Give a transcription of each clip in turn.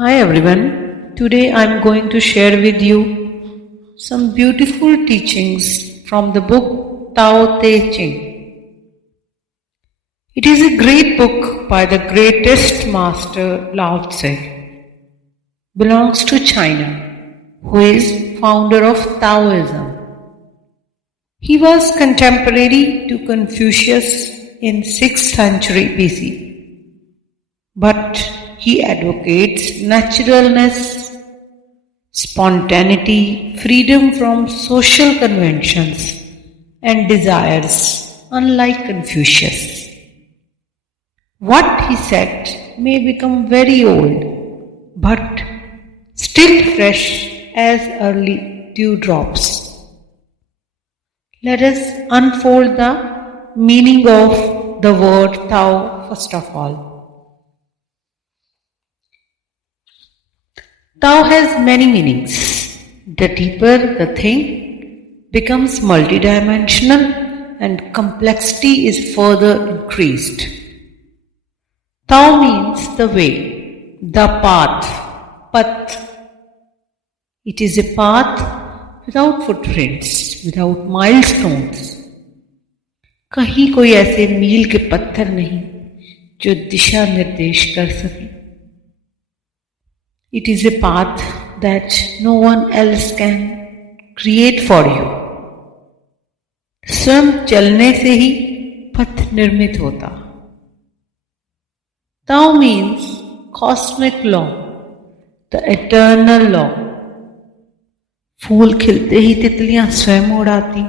Hi everyone. Today I'm going to share with you some beautiful teachings from the book Tao Te Ching. It is a great book by the greatest master Lao Tse. Belongs to China, who is founder of Taoism. He was contemporary to Confucius in 6th century BC. But he advocates naturalness, spontaneity, freedom from social conventions and desires, unlike Confucius. What he said may become very old, but still fresh as early dewdrops. Let us unfold the meaning of the word Tao first of all. Tao has many meanings. The deeper the thing becomes multidimensional and complexity is further increased. Tao means the way, the path, path. It is a path without footprints, without milestones. कहीं कोई ऐसे मील के पत्थर नहीं जो दिशा निर्देश कर सके. It is a path that no one else can create for you. स्वयं चलने से ही पथ निर्मित होता. Tao means cosmic law, the eternal law. फूल खिलते ही तितलियां स्वयं उड़ाती,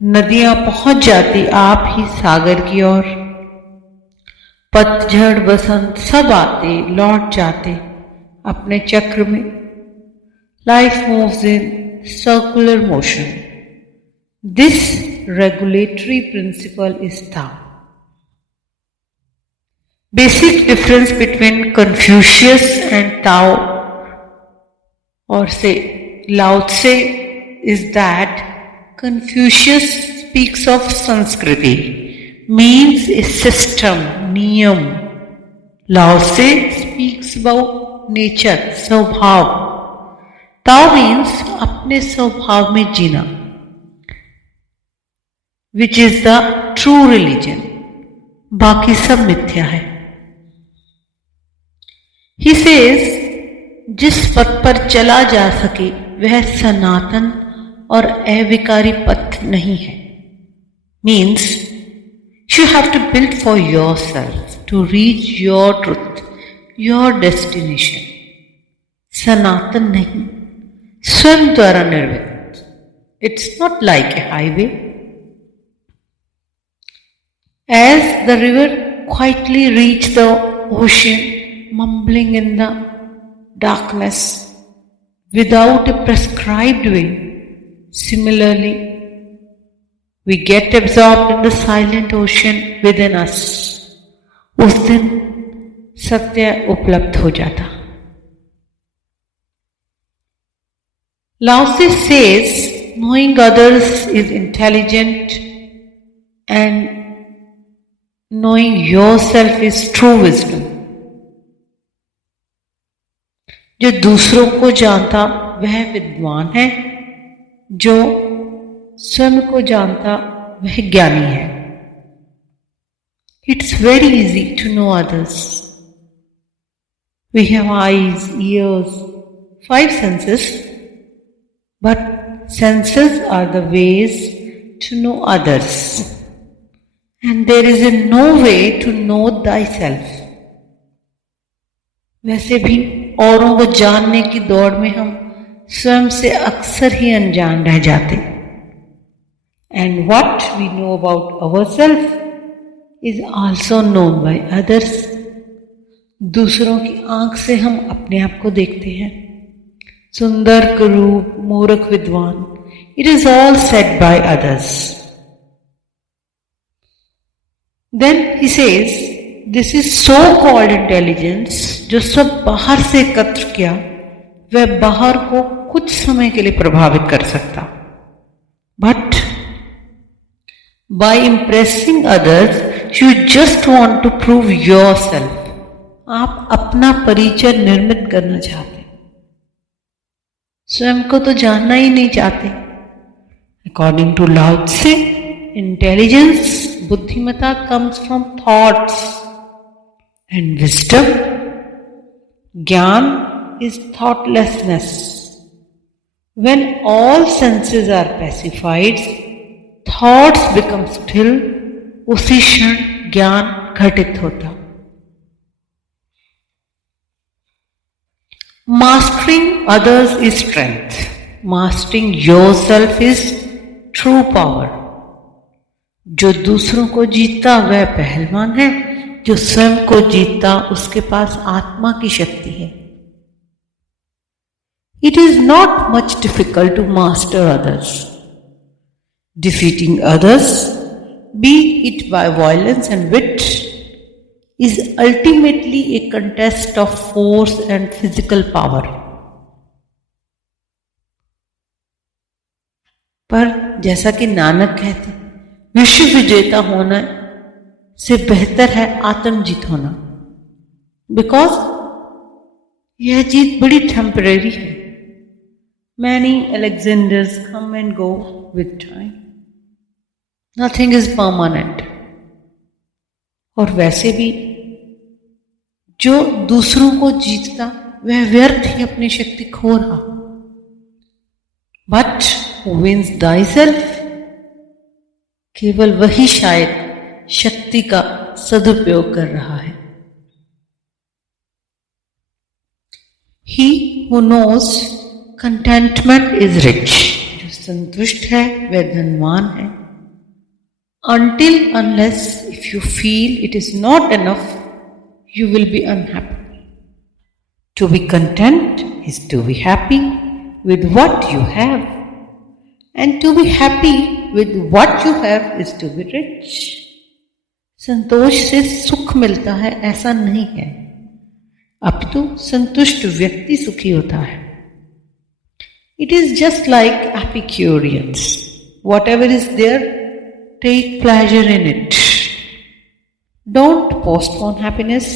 नदियां पहुंच जाती आप ही सागर की ओर. पतझड़ बसंत सब आते लौट जाते अपने चक्र में. Life moves in circular motion. This regulatory principle is Tao. Basic difference between Confucius and Tao, or say Lao Tse, is that Confucius speaks of Sanskriti, means a system, niyam. Lao Tse speaks about nature, स्वभाव. Tao means अपने स्वभाव में जीना, which is the true religion. बाकी सब मिथ्या है. He says जिस पथ पर चला जा सके वह सनातन और अविकारी पथ नहीं है. Means you have to build for your self to reach your truth, your destination. सनातन नहीं, स्वयं द्वारा निर्मित. It's not like a highway. As the river quietly reach the ocean, mumbling in the darkness without a prescribed way, similarly we get absorbed in the silent ocean within us. उस दिन सत्य उपलब्ध हो जाता. Lao Tse says knowing others is intelligent and knowing yourself is true wisdom. जो दूसरों को जानता वह विद्वान है, जो स्वयं को जानता वह ज्ञानी है. It's very easy to know others. We have eyes, ears, 5 senses, but senses are the ways to know others. And there is no way to know thyself. वैसे भी औरों को जानने की दौड़ में हम स्वयं से अक्सर ही अनजान रह जाते. And what we know about ourselves is also known by others. दूसरों की आंख से हम अपने आप को देखते हैं. सुंदर कुरूप मूर्ख विद्वान, it is all said by others. Then he says, this is so called intelligence, जो सब बाहर से एकत्र किया वह बाहर को कुछ समय के लिए प्रभावित कर सकता. But by impressing others, you just want to prove yourself. आप अपना परिचय निर्मित करना चाहते, स्वयं को तो जानना ही नहीं चाहते। अकॉर्डिंग टू लाओ त्से, इंटेलिजेंस, बुद्धिमता comes from thoughts and wisdom, ज्ञान is thoughtlessness. When all senses are pacified, thoughts become still, उसी क्षण ज्ञान घटित होता। Mastering others is strength. Mastering yourself is true power. जो दूसरों को जीतता वह पहलवान है, जो स्वयं को जीतता उसके पास आत्मा की शक्ति है। It is not much difficult to master others. Defeating others, be it by violence and wit, is ultimately a contest of force and physical power. पर जैसा कि नानक कहते, विश्व विजेता होना से बेहतर है आत्मजीत होना, बिकॉज यह जीत बड़ी टेम्परेरी है। Many Alexanders come and go with time. Nothing is permanent. और वैसे भी जो दूसरों को जीतता वह व्यर्थ ही अपनी शक्ति खो रहा। But who wins thyself, केवल वही शायद शक्ति का सदुपयोग कर रहा है। He who knows contentment is rich, जो संतुष्ट है वह धनवान है। Until unless if you feel it is not enough, you will be unhappy. To be content is to be happy with what you have, and to be happy with what you have is to be rich. संतोष से सुख मिलता है ऐसा नहीं है, अपितु संतुष्ट व्यक्ति सुखी होता है। It is just like Epicureans. Whatever is there, take pleasure in it. Don't postpone happiness.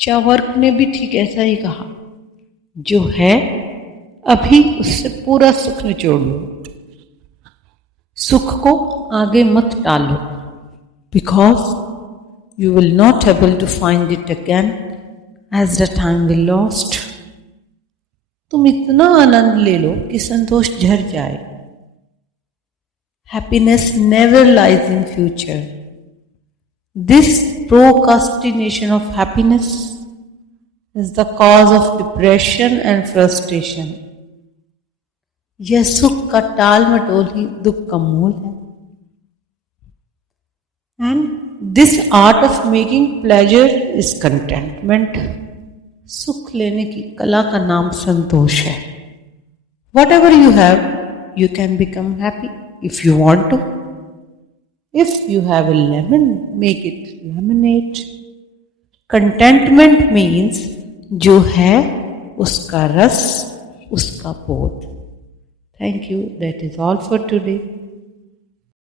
चावर्क ने भी ठीक ऐसा ही कहा, जो है अभी उससे पूरा सुख निचोड़ लो, सुख को आगे मत टालो, because you will not able to find it again as the time will lost. तुम इतना आनंद ले लो कि संतोष झर जाए। Happiness never lies in future. This procrastination of happiness is the cause of depression and frustration. यह सुख का टाल मटोल ही दुख का मूल है। And this art of making pleasure is contentment. सुख लेने की कला का नाम संतोष है। Whatever you have, you can become happy if you want to. If you have a lemon, make it lemonade. Contentment means जो है उसका रस, उसका बोध। Thank you. That is all for today.